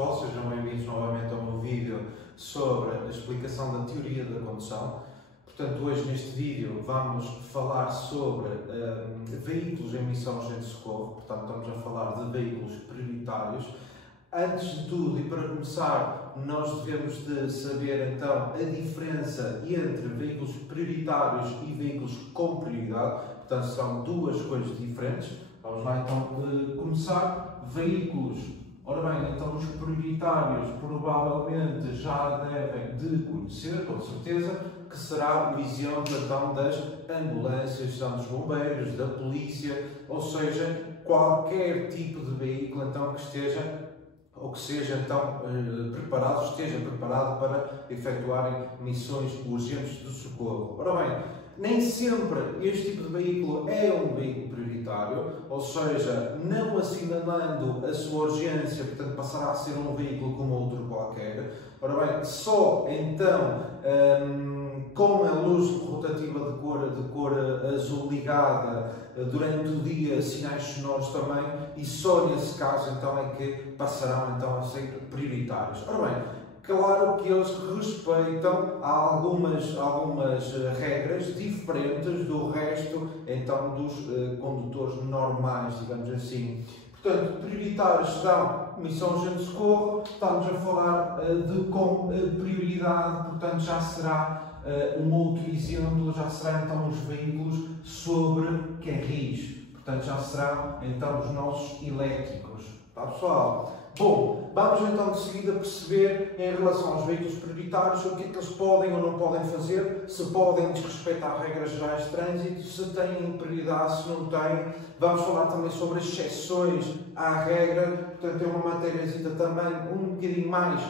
pessoal, sejam bem-vindos novamente ao meu vídeo sobre a explicação da teoria da condução. Portanto, hoje neste vídeo vamos falar sobre veículos em missão urgente de socorro, portanto estamos a falar de veículos prioritários. Antes de tudo e para começar, nós devemos de saber então a diferença entre veículos prioritários e veículos com prioridade, portanto são duas coisas diferentes. Vamos lá então começar. Veículos, ora bem, então os prioritários provavelmente já devem de conhecer, com certeza, que será o exemplo então das ambulâncias, dos bombeiros, da polícia, ou seja, qualquer tipo de veículo então que esteja ou que seja então esteja preparado para efetuarem missões urgentes de socorro. Ora bem, nem sempre este tipo de veículo é um veículo prioritário, ou seja, não assinalando a sua urgência, portanto passará a ser um veículo como outro qualquer. Ora bem, só então com a luz rotativa de cor azul ligada durante o dia, sinais sonoros também, e só nesse caso então é que passarão então a ser prioritários. Ora bem, claro que eles respeitam algumas regras diferentes do resto então dos condutores normais, digamos assim. Portanto, prioritários serão missão urgente de socorro, estamos a falar com prioridade, portanto já será um outro exemplo, já será então os veículos sobre carris, portanto já serão então os nossos elétricos. Tá, pessoal? Bom, vamos então de seguida perceber em relação aos veículos prioritários o que é que eles podem ou não podem fazer, se podem desrespeitar regras gerais de trânsito, se têm prioridade, se não têm. Vamos falar também sobre as exceções à regra, portanto é uma matéria também um bocadinho mais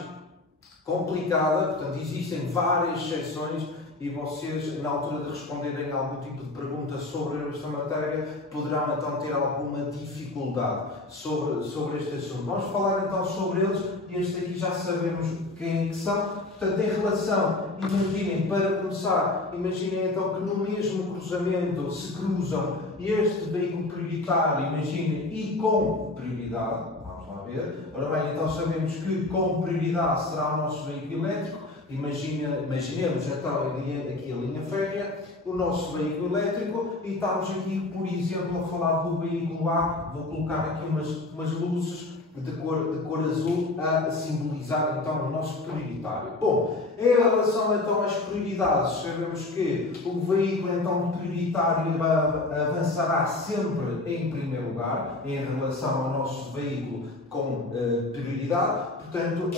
complicada, portanto existem várias exceções e vocês, na altura de responderem a algum tipo de pergunta sobre esta matéria, poderão então ter alguma dificuldade sobre este assunto. Vamos falar então sobre eles, este aqui já sabemos quem é que são. Portanto, em relação, imaginem, para começar, imaginem então que no mesmo cruzamento se cruzam este veículo prioritário, imaginem, e com prioridade. Vamos lá ver. Ora bem, então sabemos que com prioridade será o nosso veículo elétrico. Imaginemos então aqui a linha férrea, o nosso veículo elétrico, e estamos aqui, por exemplo, a falar do veículo A. Vou colocar aqui umas luzes de cor azul a simbolizar então o nosso prioritário. Bom, em relação então às prioridades, sabemos que o veículo então prioritário avançará sempre em primeiro lugar em relação ao nosso veículo com prioridade. Portanto,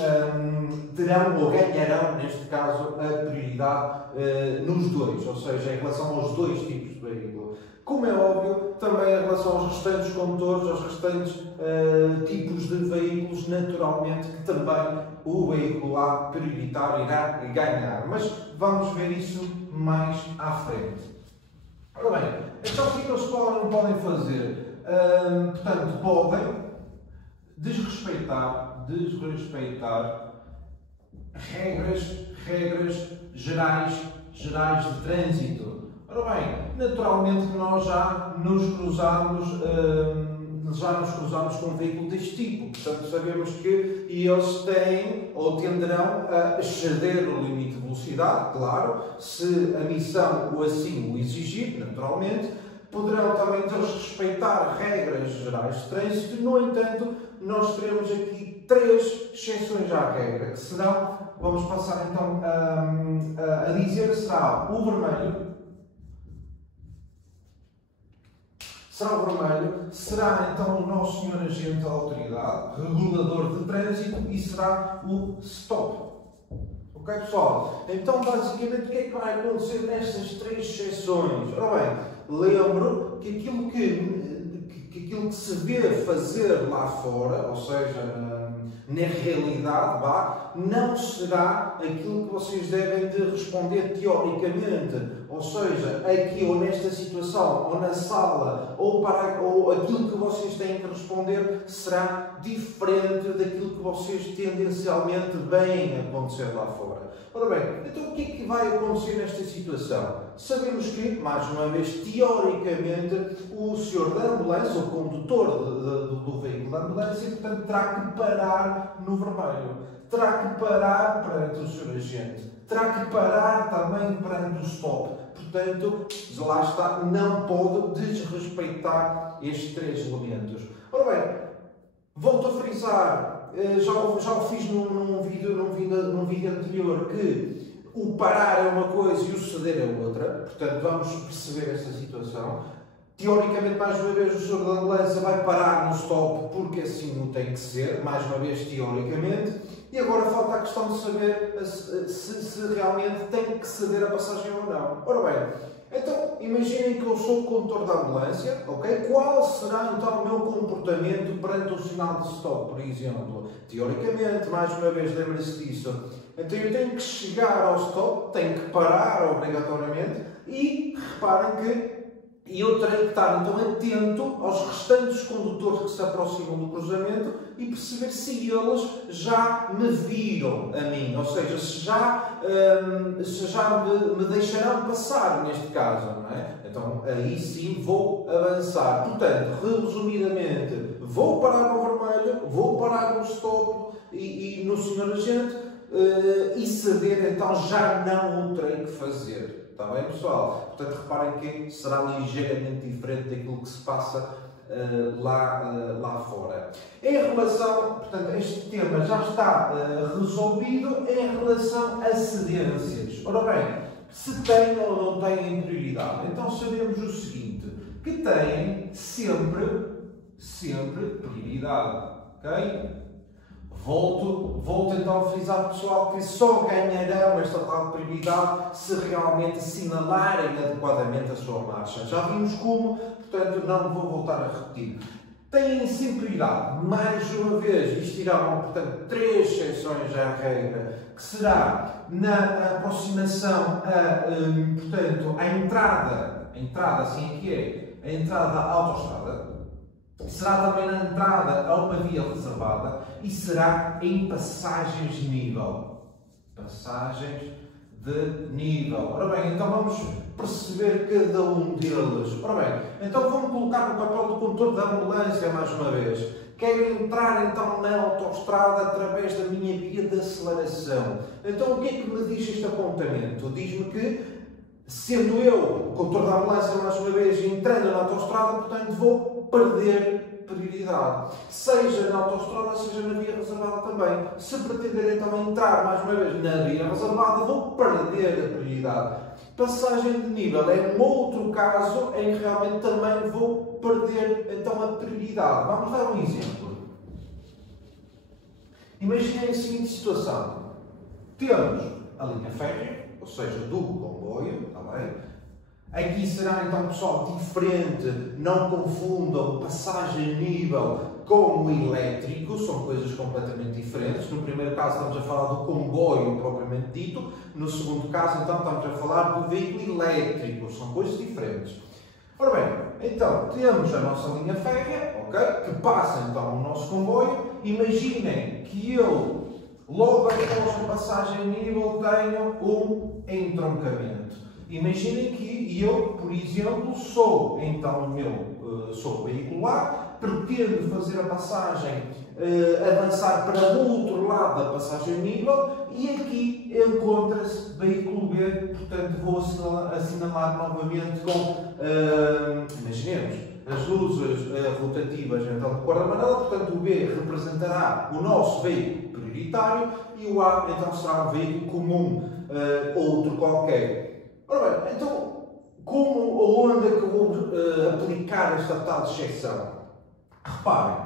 terão ou ganharão, neste caso, a prioridade nos dois, ou seja, em relação aos dois tipos de veículo. Como é óbvio, também em relação aos restantes condutores, aos restantes tipos de veículos, naturalmente que também o veículo A prioritário irá ganhar. Mas vamos ver isso mais à frente. Ora bem, então o que eles podem ou não podem fazer? Portanto, podem desrespeitar regras gerais de trânsito. Ora bem, naturalmente que nós já nos cruzamos com um veículo deste tipo, portanto sabemos que eles têm ou tenderão a exceder o limite de velocidade, claro, se a missão assim o exigir, naturalmente. Poderão também desrespeitar regras gerais de trânsito. No entanto, nós teremos aqui três exceções à regra, que serão, vamos passar então a dizer, será o vermelho, será então o nosso senhor agente da autoridade, regulador de trânsito, e será o stop. Ok, pessoal? Então, basicamente, o que é que vai acontecer nestas três exceções? Ora bem, lembro que aquilo que se vê fazer lá fora, ou seja, na realidade, não será aquilo que vocês devem de responder teoricamente. Ou seja, aqui ou nesta situação, ou na sala, ou aquilo que vocês têm que responder será diferente daquilo que vocês tendencialmente veem acontecer lá fora. Ora bem, então o que é que vai acontecer nesta situação? Sabemos que, mais uma vez, teoricamente, o senhor da ambulância, o condutor do veículo da ambulância, portanto terá que parar no vermelho. Terá que parar perante o seu agente. Terá que parar também perante o stop. Portanto, lá está, não pode desrespeitar estes 3 elementos. Ora bem, volto a frisar, já o fiz num vídeo anterior, que o parar é uma coisa e o ceder é outra. Portanto, vamos perceber esta situação. Teoricamente, mais uma vez, o senhor da ambulância vai parar no stop porque assim não tem que ser, mais uma vez, teoricamente. E agora falta a questão de saber se realmente tem que ceder a passagem ou não. Ora bem, então imaginem que eu sou o condutor da ambulância, ok? Qual será então o meu comportamento perante o sinal de stop, por exemplo? Teoricamente, mais uma vez, lembre-se disso. Então eu tenho que chegar ao stop, tenho que parar obrigatoriamente e reparem que eu terei que estar então atento aos restantes condutores que se aproximam do cruzamento e perceber se eles já me viram a mim, ou seja, se já me deixarão passar neste caso, não é? Então aí sim vou avançar. Portanto, resumidamente, vou parar no vermelho, vou parar no stop e no senhor agente e ceder, então já não o terei que fazer. Está bem, pessoal? Portanto, reparem que será ligeiramente diferente daquilo que se passa lá fora. Em relação, portanto, este tema já está resolvido em relação a cedências. Ora bem, se têm ou não têm prioridade. Então sabemos o seguinte, que têm sempre prioridade. Ok? Volto então a frisar, pessoal, que só ganharão esta tal prioridade se realmente assinalarem adequadamente a sua marcha. Já vimos como, portanto não vou voltar a repetir. Têm sim prioridade. Mais uma vez, isto irá, portanto, 3 exceções à regra, que será na aproximação portanto, à entrada, assim é que é, a entrada à autoestrada. Será também na entrada a uma via reservada e será em passagens de nível. Passagens de nível. Ora bem, então vamos perceber cada um deles. Ora bem, então vamos colocar no papel do condutor da ambulância mais uma vez. Quero entrar então na autoestrada através da minha via de aceleração. Então o que é que me diz este apontamento? Diz-me que, sendo eu o condutor da ambulância mais uma vez entrando na autoestrada, portanto vou perder prioridade. Seja na autoestrada, seja na via reservada também. Se pretender então entrar mais uma vez na via reservada, vou perder a prioridade. Passagem de nível é um outro caso em que realmente também vou perder então a prioridade. Vamos dar um exemplo. Imaginem a seguinte situação. Temos a linha férrea, ou seja, do comboio, está bem? Aqui será então, pessoal, diferente, não confundam passagem nível com o elétrico, são coisas completamente diferentes. No primeiro caso estamos a falar do comboio propriamente dito, no segundo caso então estamos a falar do veículo elétrico, são coisas diferentes. Ora bem, então temos a nossa linha férrea, ok, que passa então o nosso comboio. Imaginem que eu, logo após a passagem nível, tenho um entroncamento. Imaginem que eu, por exemplo, sou então sou veicular, pretendo fazer a passagem, avançar para o outro lado da passagem nível e aqui encontra-se veículo B, portanto vou assinalar novamente com, imaginemos, as luzes rotativas então de cor amarela, portanto o B representará o nosso veículo prioritário e o A então será um veículo comum, outro qualquer. Ora bem, então, como ou onde é que eu vou aplicar esta tal exceção? Reparem,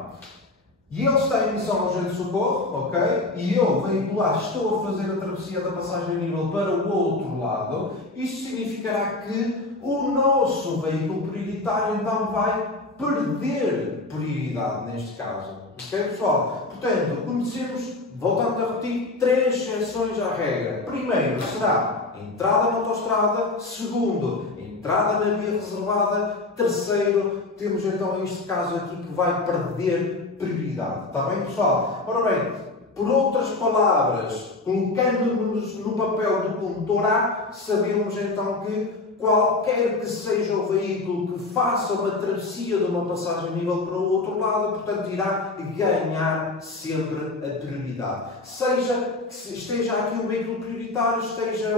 e ele está em missão ao agente de socorro, ok? E eu, veicular, estou a fazer a travessia da passagem nível para o outro lado. Isto significará que o nosso veículo prioritário então vai perder prioridade neste caso. Ok, pessoal? Portanto, conhecemos, voltando a repetir, 3 exceções à regra. Primeiro será entrada na autoestrada, segundo, entrada na via reservada, terceiro, temos então este caso aqui que vai perder prioridade. Está bem, pessoal? Ora bem, por outras palavras, colocando-nos no papel do condutor A, sabemos então que qualquer que seja o veículo que faça uma travessia de uma passagem a nível para o outro lado, portanto, irá ganhar sempre a prioridade. Seja que esteja aqui um veículo prioritário, esteja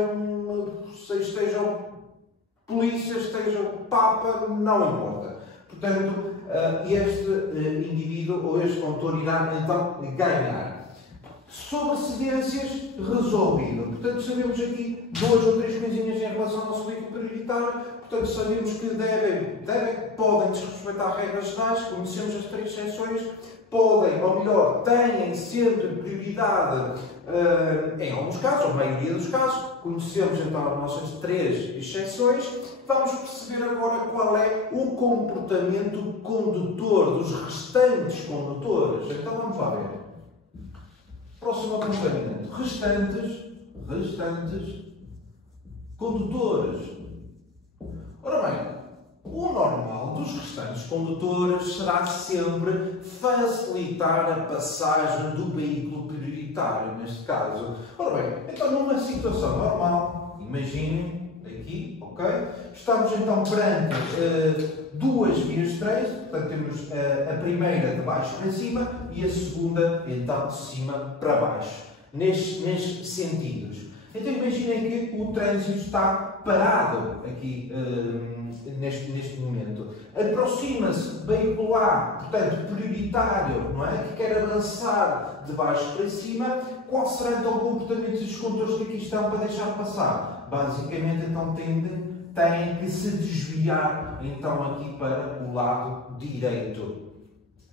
polícia, esteja o Papa, não importa. Portanto, este indivíduo ou este condutor irá então ganhar. Sobre cedências, resolvido. Portanto, sabemos aqui 2 ou 3 coisinhas em relação ao nosso veículo prioritário. Portanto, sabemos que podem desrespeitar regras gerais, conhecemos as 3 exceções, podem, ou melhor, têm sempre prioridade em alguns casos, a maioria dos casos. Conhecemos então as nossas 3 exceções. Vamos perceber agora qual é o comportamento condutor dos restantes condutores. Então vamos lá ver. Próximo apontamento. Restantes condutores. Ora bem, o normal dos restantes condutores será sempre facilitar a passagem do veículo prioritário, neste caso. Ora bem, então numa situação normal, imaginem, aqui, ok? Estamos então perante 2 vias de trânsito, portanto temos a primeira de baixo para cima e a segunda então de cima para baixo, nestes sentidos. Então imaginem que o trânsito está parado aqui neste momento. Aproxima-se veículo A, portanto prioritário, não é? Que quer avançar de baixo para cima. Qual será então o comportamento dos condutores que aqui estão para deixar passar? Basicamente então têm que se desviar então aqui para o lado direito.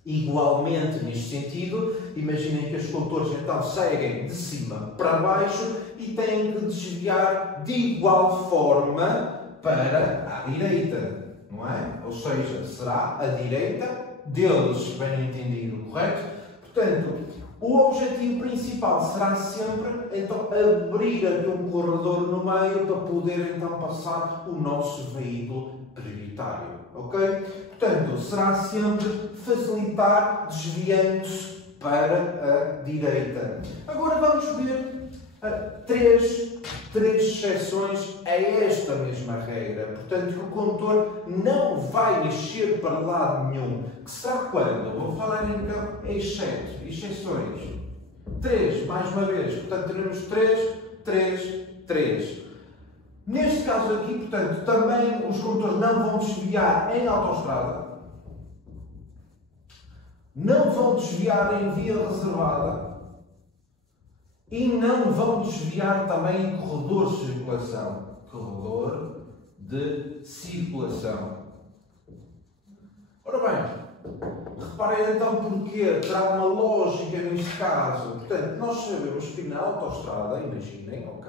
Igualmente, neste sentido, imaginem que os condutores então seguem de cima para baixo e têm que desviar de igual forma para a direita, não é? Ou seja, será a direita deles, bem entendido, correto? Portanto, o objetivo principal será sempre então abrir aqui um corredor no meio para poder então passar o nosso veículo prioritário, ok? Portanto, será sempre facilitar desviando-se para a direita. Agora vamos ver três exceções a esta mesma regra. Portanto, que o condutor não vai mexer para lado nenhum. Que será quando? Vou falar então em exceções. 3, mais uma vez. Portanto, teremos 3. Neste caso aqui, portanto, também os condutores não vão desviar em autoestrada, não vão desviar em via reservada e não vão desviar também em corredor de circulação. Corredor de circulação. Ora bem, reparem então porque terá uma lógica neste caso. Portanto, nós sabemos que na autoestrada, imaginem, ok?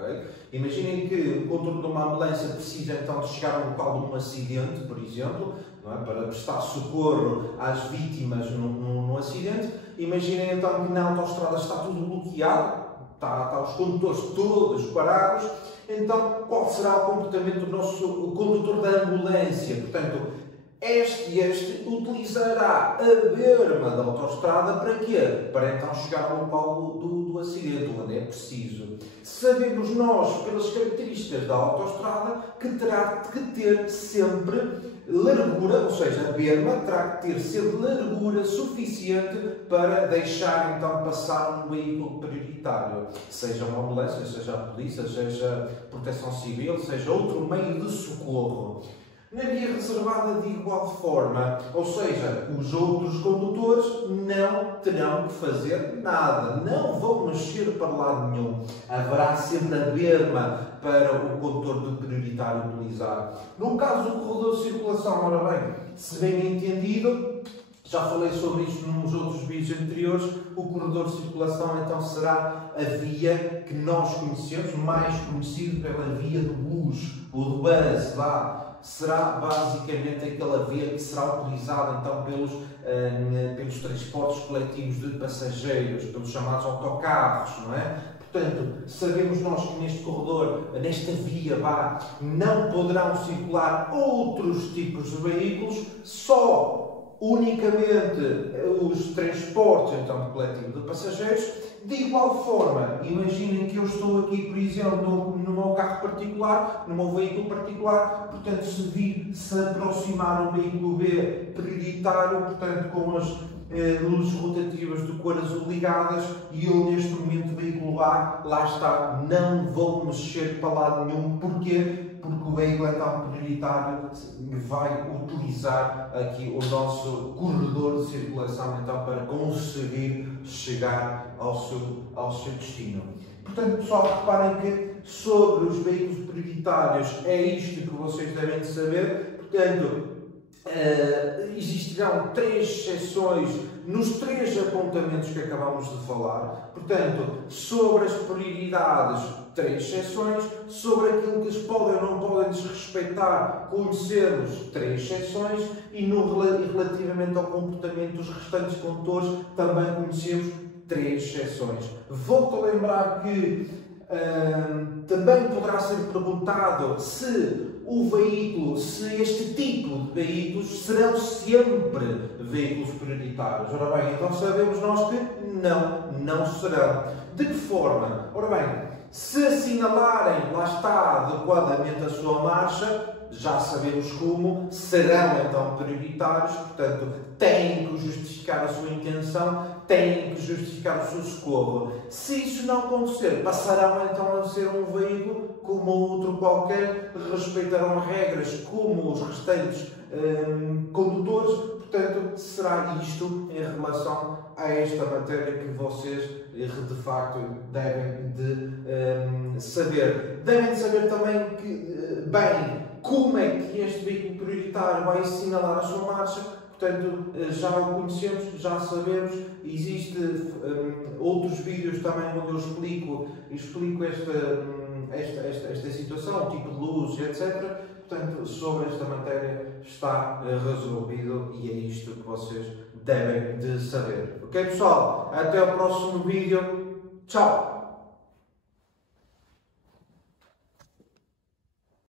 Imaginem que o condutor de uma ambulância precisa então de chegar ao local de um acidente, por exemplo, não é? Para prestar socorro às vítimas no acidente. Imaginem então que na autoestrada está tudo bloqueado, está os condutores todos parados. Então, qual será o comportamento do nosso condutor da ambulância? Portanto, este utilizará a berma da autoestrada para quê? Para então chegar ao local do acidente, onde é preciso. Sabemos nós, pelas características da autoestrada, que terá que ter sempre largura, ou seja, a berma terá que ter sempre largura suficiente para deixar então passar um veículo prioritário. Seja uma ambulância, seja a polícia, seja a proteção civil, seja outro meio de socorro. Na via reservada de igual forma, ou seja, os outros condutores não terão que fazer nada, não vão mexer para lado nenhum. Haverá sempre a berma para o condutor de prioritário utilizar. No caso do corredor de circulação, ora bem, se bem entendido, já falei sobre isto nos outros vídeos anteriores, o corredor de circulação então será a via que nós conhecemos, mais conhecido pela via do bus ou do bus, será basicamente aquela via que será utilizada então pelos transportes coletivos de passageiros, pelos chamados autocarros, não é? Portanto, sabemos nós que neste corredor, nesta via, não poderão circular outros tipos de veículos, só unicamente os transportes então, de coletivo de passageiros. De igual forma, imaginem que eu estou aqui, por exemplo, no meu carro particular, no meu veículo particular, portanto, se aproximar um veículo B prioritário, portanto, com as luzes rotativas de cor azul ligadas, e eu neste momento veículo A, lá está, não vou mexer para lado nenhum. Porquê? Porque o veículo então prioritário vai utilizar aqui o nosso corredor de circulação então para conseguir chegar ao seu destino. Portanto, pessoal, reparem que sobre os veículos prioritários é isto que vocês devem saber. Portanto, existirão 3 seções nos 3 apontamentos que acabamos de falar. Portanto, sobre as prioridades, 3 seções. Sobre aquilo que se podem ou não podem desrespeitar, conhecemos 3 seções. E relativamente ao comportamento dos restantes condutores, também conhecemos 3 seções. Volto a lembrar que também poderá ser perguntado se o veículo, se este tipo de veículos serão sempre veículos prioritários. Ora bem, então sabemos nós que não serão. De que forma? Ora bem, se assinalarem, lá está, adequadamente a sua marcha, já sabemos como, serão então prioritários, portanto, têm que justificar a sua intenção, têm que justificar o seu socorro. Se isso não acontecer, passarão então a ser um veículo como outro qualquer, respeitarão regras como os restantes condutores. Portanto, será isto em relação a esta matéria que vocês de facto devem de saber. Devem de saber também que, bem, como é que este veículo prioritário vai assinalar a sua marcha. Portanto, já o conhecemos, já sabemos. Existem outros vídeos também onde eu explico esta situação, tipo de luz, etc. Portanto, sobre esta matéria está resolvido e é isto que vocês devem de saber. Ok, pessoal? Até o próximo vídeo. Tchau!